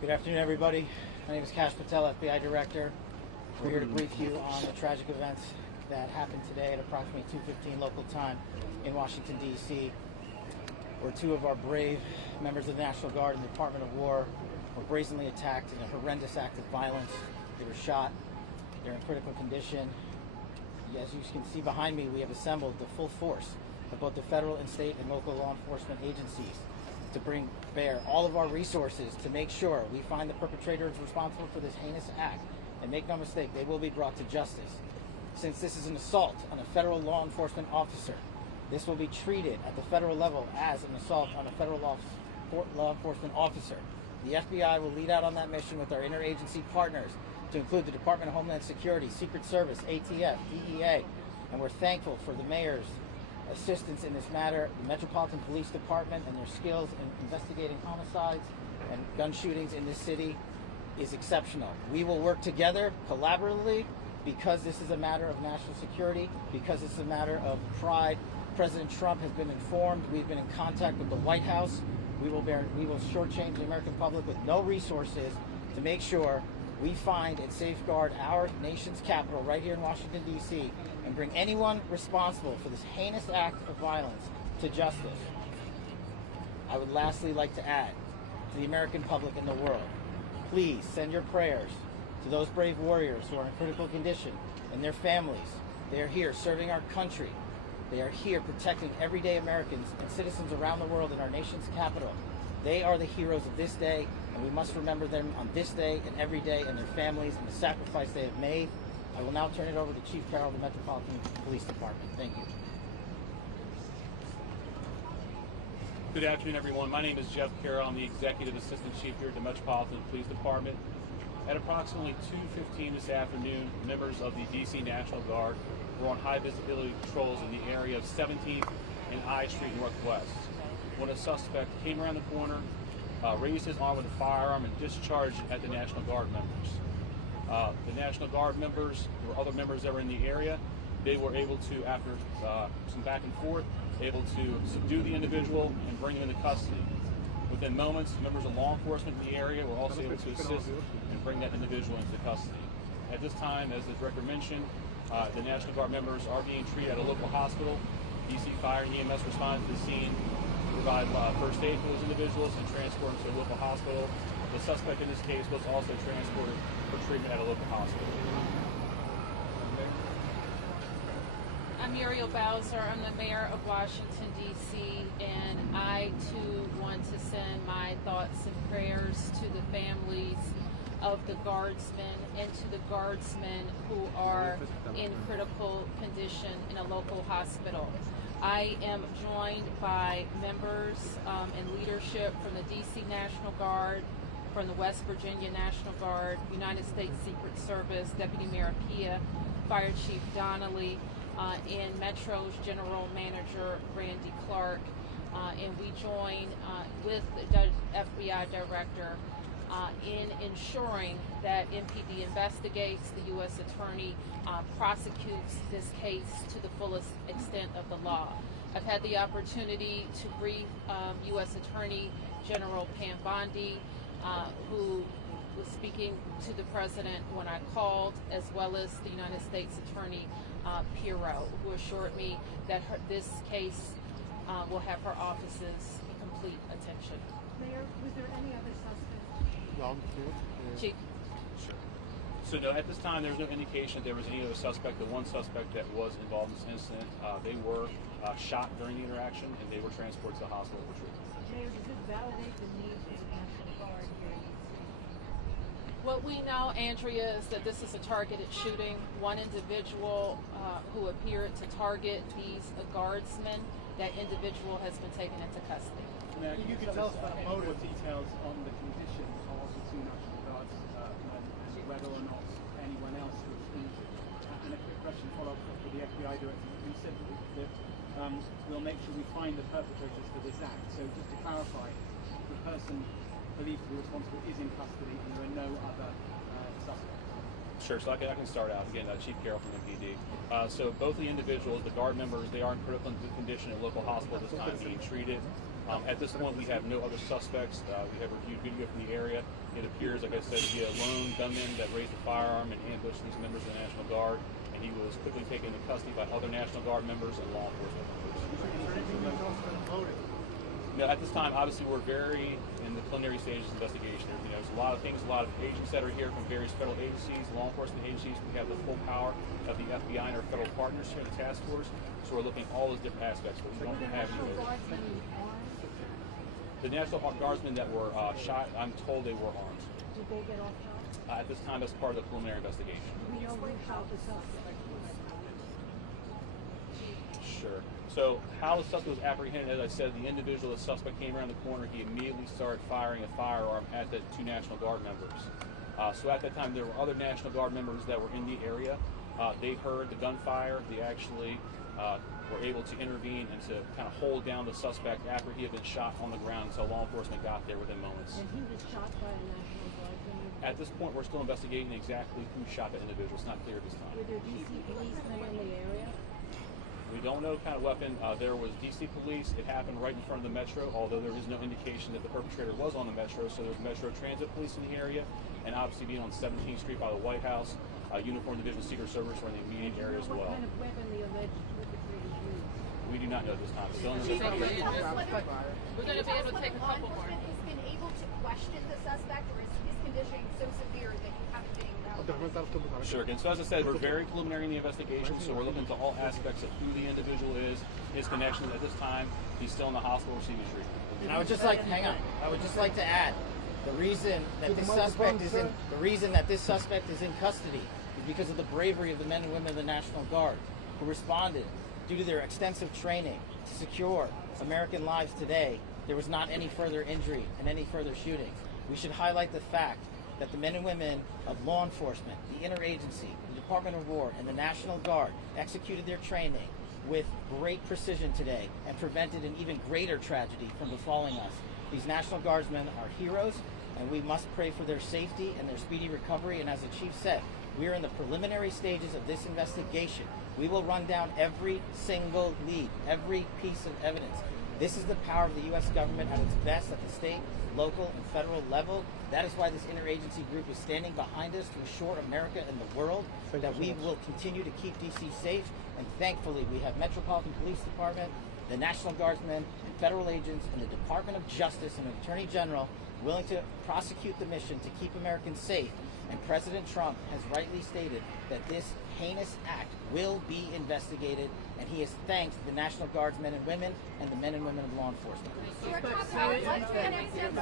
Good afternoon, everybody. My name is Kash Patel, FBI Director. We're here to brief you on the tragic events that happened today at approximately 2:15 local time in Washington, D.C., where two of our brave members of the National Guard and the Department of War were brazenly attacked in a horrendous act of violence. They were shot. They're in critical condition. As you can see behind me, we have assembled the full force of both the federal and state and local law enforcement agencies to bring bear all of our resources to make sure we find the perpetrators responsible for this heinous act. And make no mistake, they will be brought to justice. Since this is an assault on a federal law enforcement officer, this will be treated at the federal level as an assault on a federal law enforcement officer. The FBI will lead out on that mission with our interagency partners, to include the Department of Homeland Security, Secret Service, ATF, DEA, and we're thankful for the mayor's assistance in this matter, the Metropolitan Police Department and their skills in investigating homicides and gun shootings in this city is exceptional. We will work together collaboratively because this is a matter of national security, because it's a matter of pride. President Trump has been informed. We've been in contact with the White House. We will shortchange the American public with no resources to make sure we find and safeguard our nation's capital right here in Washington, D.C., and bring anyone responsible for this heinous act of violence to justice. I would lastly like to add to the American public and the world, please send your prayers to those brave warriors who are in critical condition and their families. They are here serving our country. They are here protecting everyday Americans and citizens around the world in our nation's capital. They are the heroes of this day, and we must remember them on this day and every day, and their families and the sacrifice they have made. I will now turn it over to Chief Carroll of the Metropolitan Police Department. Thank you. Good afternoon, everyone. My name is Jeff Carroll. I'm the Executive Assistant Chief here at the Metropolitan Police Department. At approximately 2:15 this afternoon, members of the D.C. National Guard were on high visibility patrols in the area of 17th and I Street Northwest, when a suspect came around the corner, raised his arm with a firearm, and discharged at the National Guard members. The National Guard members, there were other members that were in the area. They were able to, after some back and forth, able to subdue the individual and bring him into custody. Within moments, members of law enforcement in the area were also able to assist and bring that individual into custody. At this time, as the Director mentioned, the National Guard members are being treated at a local hospital. DC Fire and EMS responded to the scene to provide first aid for those individuals and transport them to a local hospital. The suspect in this case was also transported for treatment at a local hospital. I'm Muriel Bowser. I'm the Mayor of Washington, D.C., and I, too, want to send my thoughts and prayers to the families of the Guardsmen and to the Guardsmen who are in critical condition in a local hospital. I am joined by members and leadership from the D.C. National Guard, from the West Virginia National Guard, United States Secret Service, Deputy Mayor Pia, Fire Chief Donnelly, and Metro's General Manager Randy Clark, and we join with the FBI Director in ensuring that MPD investigates, the U.S. Attorney prosecutes this case to the fullest extent of the law. I've had the opportunity to brief U.S. Attorney General Pam Bondi, who was speaking to the President when I called, as well as the United States Attorney Pirro, who assured me that this case will have her office's complete attention. Mayor, was there any other suspect? Chief. Sure. So no, at this time there was no indication that there was any other suspect. The one suspect that was involved in this incident, they were shot during the interaction, and they were transported to the hospital for treatment. Mayor, does this validate the need for the National Guard here in D.C.? What we know, Andrea, is that this is a targeted shooting. One individual who appeared to target these Guardsmen, that individual has been taken into custody. Now, you could tell us about more details on the condition of the two National Guards and whether or not anyone else was injured. And a quick question follow-up for the FBI Director, who said that we'll make sure we find the perpetrators for this act. So just to clarify, the person believed to be responsible is in custody and there are no other suspects. Sure, so I can start out. Again, Chief Carroll from MPD. So both the individuals, the Guard members, they are in critical condition at local hospital at this time being treated. At this point, we have no other suspects. We have reviewed video from the area. It appears, like I said, to be a lone gunman that raised a firearm and ambushed these members of the National Guard, and he was quickly taken into custody by other National Guard members and law enforcement members. No, at this time, obviously, we're very in the preliminary stages of investigation. You know, there's a lot of things, a lot of agents that are here from various federal agencies, law enforcement agencies. We have the full power of the FBI and our federal partners here in the task force. So we're looking at all those different aspects, but we don't have any. The National Guardsmen that were shot, I'm told they were armed. Did they get off top? At this time, that's part of the preliminary investigation. We know who shot the suspect. Sure. So how the suspect was apprehended, as I said, the individual, the suspect came around the corner. He immediately started firing a firearm at the two National Guard members. So at that time, there were other National Guard members that were in the area. They heard the gunfire. They actually were able to intervene and to kind of hold down the suspect after he had been shot on the ground until law enforcement got there within moments. And he was shot by a National Guardsman. At this point, we're still investigating exactly who shot that individual. It's not clear at this time. Were there DC policemen in the area? We don't know the kind of weapon. There was DC police. It happened right in front of the Metro, although there is no indication that the perpetrator was on the Metro. So there's Metro Transit Police in the area, and obviously being on 17th Street by the White House, Uniform Division Secret Service were in the immediate area as well. What kind of weapon the alleged perpetrators used? We do not know at this time. Still in investigation. We're going to be able to take a couple more. Has been able to question the suspect, or is his condition so severe that you haven't been able to? Sure. And so as I said, we're very preliminary in the investigation, so we're looking into all aspects of who the individual is, his connections. At this time, he's still in the hospital receiving treatment. And I would just like, hang on. I would just like to add, the reason that this suspect is in custody is because of the bravery of the men and women of the National Guard who responded due to their extensive training to secure American lives today. There was not any further injury and any further shootings. We should highlight the fact that the men and women of law enforcement, the interagency, the Department of War, and the National Guard executed their training with great precision today and prevented an even greater tragedy from befalling us. These National Guardsmen are heroes, and we must pray for their safety and their speedy recovery. And as the Chief said, we are in the preliminary stages of this investigation. We will run down every single lead, every piece of evidence. This is the power of the U.S. government at its best at the state, local, and federal level. That is why this interagency group is standing behind us to assure America and the world that we will continue to keep D.C. safe. And thankfully, we have Metropolitan Police Department, the National Guardsmen, federal agents, and the Department of Justice and Attorney General willing to prosecute the mission to keep Americans safe. And President Trump has rightly stated that this heinous act will be investigated, and he has thanked the National Guardsmen and women and the men and women of law enforcement. Director Kash Patel, what's the next step?